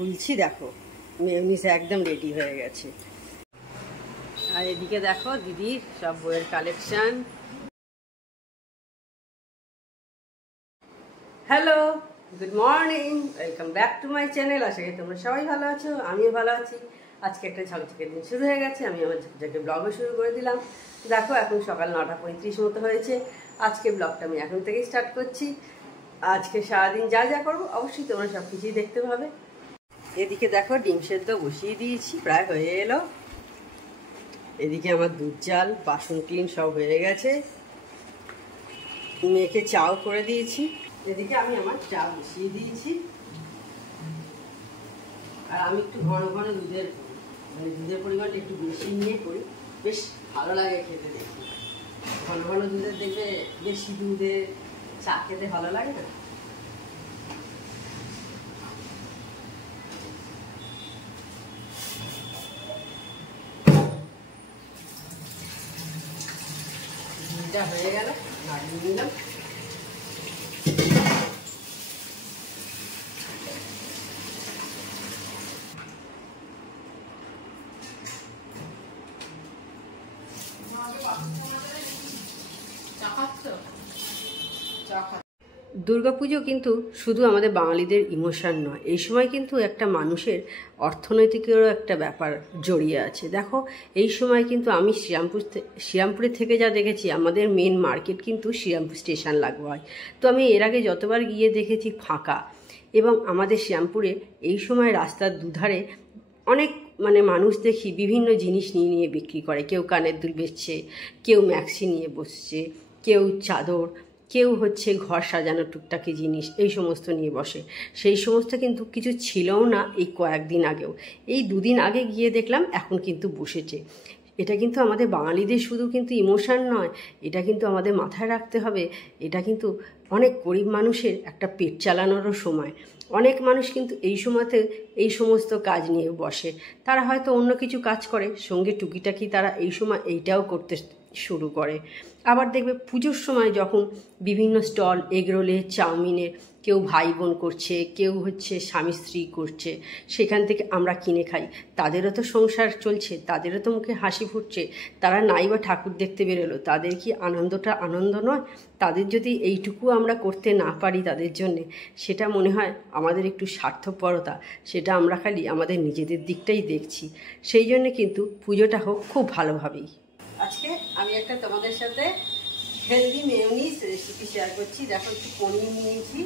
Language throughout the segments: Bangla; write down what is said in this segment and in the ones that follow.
খুলছি, দেখো মেয়োনিজ একদম রেডি হয়ে গেছে। আর এদিকে দেখো দিদির সব বইয়ের collection. Hello, good morning, welcome back to my channel. আশা করি তোমরা সবাই ভালো আছো, আমিও ভালো আছি। আজকে একটা ঝকঝকে দিন শুরু হয়ে গেছে, আমি আমার ঝকঝকে ব্লগও শুরু করে দিলাম। দেখো এখন সকাল 9:35 মতো হয়েছে। আজকে ব্লগটা আমি এখন থেকেই স্টার্ট করছি। আজকে সারাদিন যা যা করবো অবশ্যই তোমরা সব কিছুই দেখতে পাবে। এদিকে দেখো ডিম সেদ্ধ বসিয়ে দিয়েছি, প্রায় হয়ে এলো। এদিকে আমার দুধ জাল, বাসন ক্লিন সব হয়ে গেছে। মেয়েকে চাও করে দিয়েছি। এদিকে আমি আমার চা বসিয়ে দিয়েছি। আর আমি একটু ঘন ঘন দুধের পরিমাণটা একটু বেশি নিয়ে করি, বেশ ভালো লাগে খেতে। দেখি ঘন ঘন দুধের দেখবে বেশি দুধে চা খেতে ভালো লাগে না। দুধটা হয়ে গেল, নাড়িয়ে নিলাম। দুর্গাপুজো কিন্তু শুধু আমাদের বাঙালিদের ইমোশন নয়, এই সময় কিন্তু একটা মানুষের অর্থনৈতিকেরও একটা ব্যাপার জড়িয়ে আছে। দেখো এই সময় কিন্তু আমি শ্রীরামপুরে থেকে যা দেখেছি, আমাদের মেন মার্কেট কিন্তু শ্রীরামপুর স্টেশন লাগোয়া হয়। তো আমি এর আগে যতবার গিয়ে দেখেছি ফাঁকা। এবং আমাদের শ্রীরামপুরে এই সময় রাস্তার দুধারে অনেক মানুষ দেখি বিভিন্ন জিনিস নিয়ে নিয়ে বিক্রি করে। কেউ কানের দুল বেচছে, কেউ ম্যাক্সি নিয়ে বসছে, কেউ চাদর, কেউ হচ্ছে ঘর সাজানোর টুকটাকি জিনিস, এই সমস্ত নিয়ে বসে। সেই সমস্ত কিন্তু কিছু ছিলও না এই কয়েকদিন আগেও। এই দুদিন আগে গিয়ে দেখলাম এখন কিন্তু বসেছে। এটা কিন্তু আমাদের বাঙালিদের শুধু কিন্তু ইমোশন নয়, এটা কিন্তু আমাদের মাথায় রাখতে হবে। এটা কিন্তু অনেক গরিব মানুষের একটা পেট চালানোরও সময়। অনেক মানুষ কিন্তু এই সময়তে এই সমস্ত কাজ নিয়ে বসে। তারা হয়তো অন্য কিছু কাজ করে, সঙ্গে টুকিটাকি তারা এই সময় এইটাও করতে শুরু করে। আবার দেখবে পুজোর সময় যখন বিভিন্ন স্টল এগরোলের, চাউমিনের, কেউ ভাই বোন করছে, কেউ হচ্ছে স্বামী স্ত্রী করছে, সেখান থেকে আমরা কিনে খাই। তাদেরও তো সংসার চলছে, তাদেরও তো মুখে হাসি ফুটছে। তারা নাই বা ঠাকুর দেখতে বেরোলো, তাদের কি আনন্দটা আনন্দ নয়? তাদের যদি এইটুকু আমরা করতে না পারি তাদের জন্যে, সেটা মনে হয় আমাদের একটু স্বার্থপরতা। সেটা আমরা খালি আমাদের নিজেদের দিকটাই দেখছি। সেই জন্যে কিন্তু পুজোটা হোক খুব ভালোভাবেই। আজকে আমি একটা তোমাদের সাথে হেলদি মেয়োনিজ রেসিপি শেয়ার করছি। দেখো একটু পনির নিয়েছি,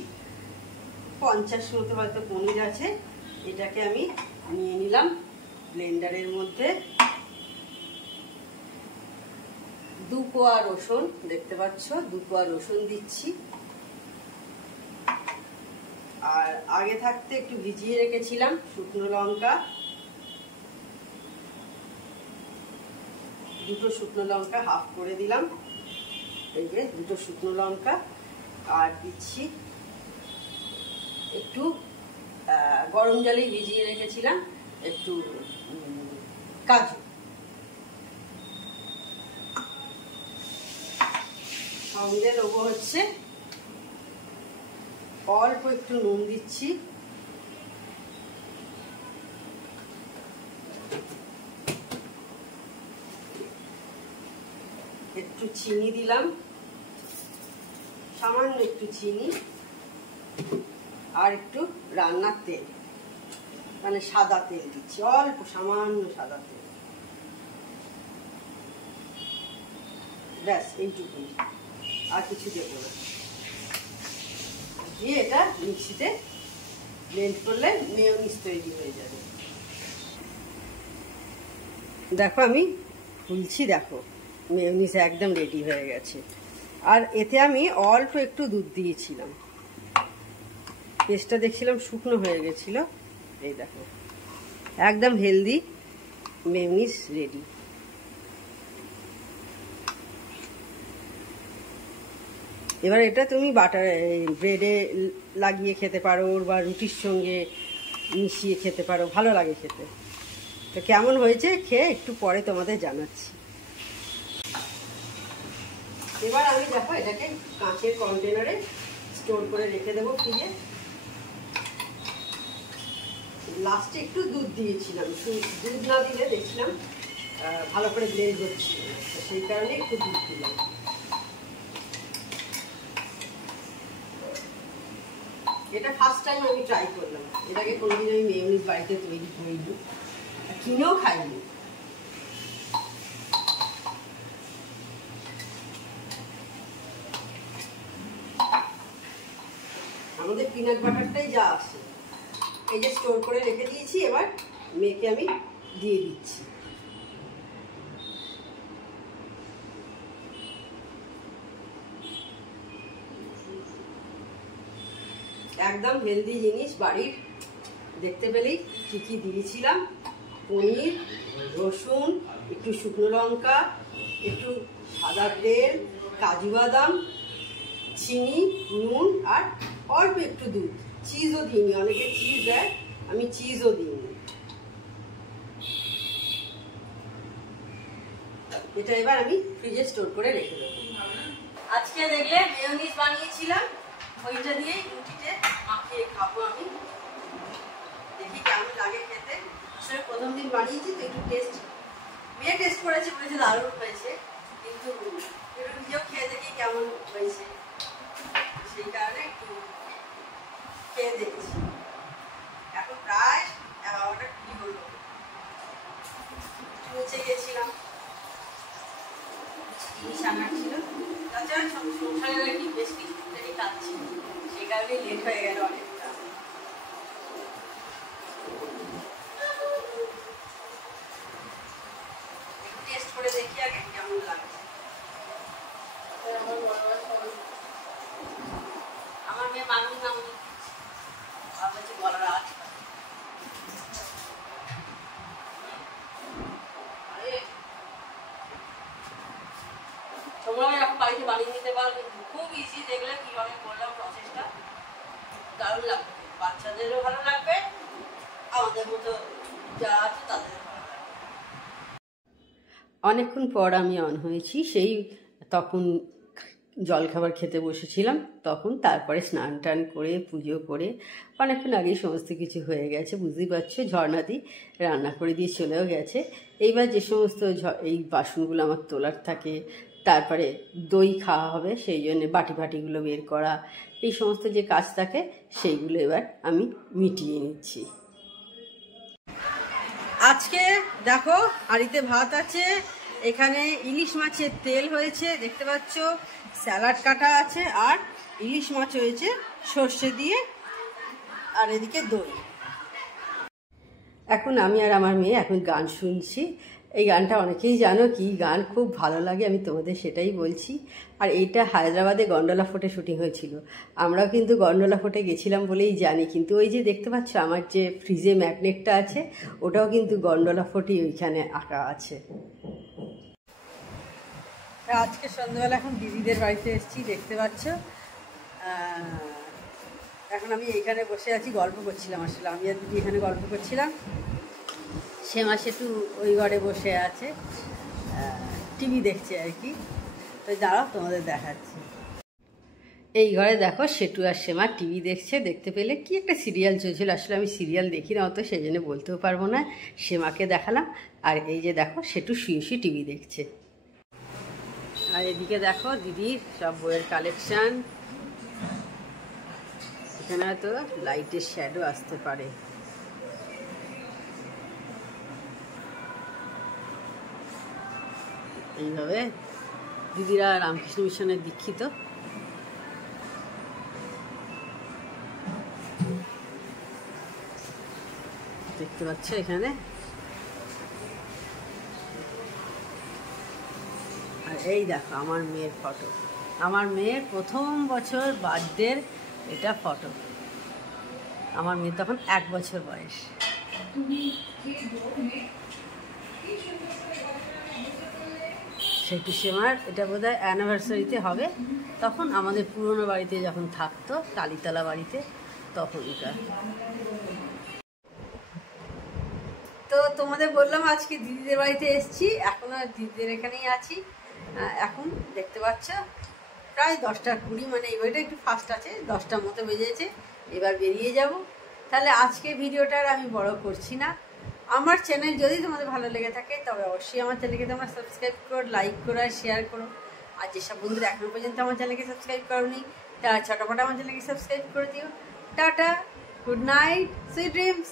50 মতো হয়তো পনির আছে। এটাকে আমি নিয়ে নিলাম ব্লেন্ডারের মধ্যে। 2 কোয়া রসুন, দেখতে পাচ্ছ 2 কোয়া রসুন দিচ্ছি। আর আগে থাকতে একটু ভিজিয়ে রেখেছিলাম শুকনো লঙ্কা, 2টো শুকনো লঙ্কা হাফ করে দিলাম। এই যে 2টো শুকনো লঙ্কা। আর দিচ্ছি একটু গরম জলে ভিজিয়ে রেখেছিলাম একটু কাজু। সঙ্গে দেবো হচ্ছে অল্প একটু নুন দিচ্ছি, একটু চিনি দিলাম, সামান্য একটু চিনি, আর একটু রান্নার তেল, সাদা তেল দিচ্ছি, অল্প সামান্য সাদা তেল। ব্যাস এইটুকুই, আর কিছু দেবো না। দিয়ে এটা মিক্সিতে ব্লেন্ড করলে মেয়োনিজ তৈরি হয়ে যাবে। দেখো আমি খুলছি, দেখো মেয়োনিজ একদম রেডি হয়ে গেছে। আর এতে আমি অল্প একটু দুধ দিয়েছিলাম, পেস্টটা দেখছিলাম শুকনো হয়ে গেছিল। এই দেখো একদম হেলদি মেয়োনিজ রেডি। এবার এটা তুমি বাটার ব্রেডে লাগিয়ে খেতে পারো, বা রুটির সঙ্গে মিশিয়ে খেতে পারো, ভালো লাগে খেতে। তো কেমন হয়েছে খেয়ে একটু পরে তোমাদের জানাচ্ছি। এবার আমি দেখো এটাকে কাঁচের কন্টেনারে স্টোর করে রেখে দেবো ফ্রিজে। লাস্টে একটু দুধ দিয়েছিলাম, দুধ না দিলে দেখছিলাম ভালো করে ব্লেন্ড হচ্ছিল না, তো সেই কারণে একটু দুধ দিলাম। এটা ফার্স্ট টাইম আমি ট্রাই করলাম, এটাকে কোনোদিন আমি মেয়োনিজ বাড়িতে তৈরি করিনি, কিনেও খাইনি। আমাদের পিনাট বাটারটাই যা আছে, এই যে স্টোর করে রেখে দিয়েছি, এবার মেয়েকে আমি দিয়ে দিচ্ছি। একদম হেলদি জিনিস বাড়ির, দেখতে পেলেই কি কি দিয়েছিলাম, পনির, রসুন, একটু শুকনো লঙ্কা, একটু সাদা তেল, কাজু বাদাম, চিনি, নুন আর অল্প একটু দুধ। চিজও দিইনি, অনেকে চিজ দেয়, আমি চিজও দিইনি। এটা এবার আমি ফ্রিজে স্টোর করে রেখে দেবো। আজকে দেখলে মেয়োনিজ বানিয়েছিলাম, ওইটা দিয়েই রুটিতে মাখিয়ে খাবো আমি। দেখি কেমন লাগে খেতে। আসলে প্রথম দিন বানিয়েছি তো একটু টেস্ট, মেয়ে টেস্ট করেছে, বলেছে দারুণ হয়েছে, কিন্তু একটু নিজেও খেয়ে দেখি কেমন হয়েছে, সেই কারণে একটু খেয়ে দেখছি। এখন প্রায় 11টা কি হলো, নিচে গেছিলাম, জিনিস আনার ছিল, তাছাড়া সংসারের আর কি বেশ কিছু কাজ ছিল, সেই কারণে লেট হয়ে গেল অনেকটা। টেস্ট করে দেখি আগে কেমন লাগছে। আমার মেয়ে মাংস নাম বলছে বলার আজ তোমরা এখন বাড়িতে বানিয়ে নিতে পারো, কিন্তু খুব ইজি, দেখলে কিভাবে করলাম প্রসেসটা, দারুণ লাগবে, বাচ্চাদেরও ভালো লাগবে, আমাদের মতো যারা আছে তাদেরও ভালো লাগবে। অনেকক্ষণ পর আমি অন হয়েছি, সেই তখন জলখাবার খেতে বসেছিলাম, তখন তারপরে স্নান টান করে পুজো করে অনেকক্ষণ আগেই সমস্ত কিছু হয়ে গেছে, বুঝতেই পারছো। ঝর্ণাদি রান্না করে দিয়ে চলেও গেছে। এইবার যে সমস্ত এই বাসনগুলো আমার তোলার থাকে, তারপরে দই খাওয়া হবে, সেই জন্যে বাটিগুলো বের করা, এই সমস্ত যে কাজ থাকে সেইগুলো এবার আমি মিটিয়ে নিচ্ছি। আজকে দেখো হাঁড়িতে ভাত আছে, এখানে ইলিশ মাছের তেল হয়েছে দেখতে পাচ্ছ, স্যালাড কাটা আছে, আর ইলিশ মাছ হয়েছে সর্ষে দিয়ে, আর এদিকে দই। এখন আমি আর আমার মেয়ে এখন গান শুনছি। এই গানটা অনেকেই জানো কি গান, খুব ভালো লাগে, আমি তোমাদের সেটাই বলছি। আর এইটা হায়দ্রাবাদে গন্ডোলা ফোর্টে শুটিং হয়েছিল, আমরাও কিন্তু গন্ডোলা ফোর্টে গেছিলাম বলেই জানি। কিন্তু ওই যে দেখতে পাচ্ছ আমার যে ফ্রিজে ম্যাগনেটটা আছে, ওটাও কিন্তু গন্ডোলা ফোর্টই ওইখানে আঁকা আছে। আজকে সন্ধ্যাবেলা এখন দিদিদের বাড়িতে এসেছি, দেখতে পাচ্ছ। এখন আমি এইখানে বসে আছি, গল্প করছিলাম, আসলে আমি আর দিদি এখানে গল্প করছিলাম। শ্যামা সেটু ওই ঘরে বসে আছে, টিভি দেখছে আর কি, তো দাঁড়াও তোমাদের দেখাচ্ছি। এই ঘরে দেখো সেটু আর শ্যামা টিভি দেখছে, দেখতে পেলে কি একটা সিরিয়াল চলছিল, আসলে আমি সিরিয়াল দেখি না অত, সেই জন্য বলতেও পারবো না। শ্যামাকে দেখালাম, আর এই যে দেখো সেটু শুয়ে শুয়ে টিভি দেখছে। আর এদিকে দেখো দিদির সব বইয়ের কালেকশন, এখানে হয়তো লাইটের শ্যাডো আসতে পারে। এইভাবে দিদিরা রামকৃষ্ণ মিশনের দীক্ষিত। দেখতে পাচ্ছ এখানে, আর এই দেখো আমার মেয়ের ফটো, আমার মেয়ের প্রথম বছর বার্থডের এটা ফটো। আমার মেয়ে তখন 1 বছর বয়স। সেটু শ্যামার এটা বোধহয় অ্যানিভার্সারিতে হবে, তখন আমাদের পুরনো বাড়িতে যখন থাকতো কালীতলা বাড়িতে, তখনকার। তো তোমাদের বললাম আজকে দিদিদের বাড়িতে এসেছি, এখন আর দিদিদের এখানেই আছি। এখন দেখতে পাচ্ছ প্রায় 10টা 20, মানে এই বইটা একটু ফাস্ট আছে, 10টার মতো বেজেছে। এবার বেরিয়ে যাব, তাহলে আজকে ভিডিওটা আর আমি বড় করছি না। আমার চ্যানেল যদি তোমাদের ভালো লেগে থাকে তবে অবশ্যই আমার চ্যানেলকে তোমরা সাবস্ক্রাইব করো, লাইক করো আর শেয়ার করো। আর যেসব বন্ধুরা এখনো পর্যন্ত আমার চ্যানেলকে সাবস্ক্রাইব করোনি তারা ছোটখাটো আমার চ্যানেলকে সাবস্ক্রাইব করে দিও। Tata, good night, sweet dreams.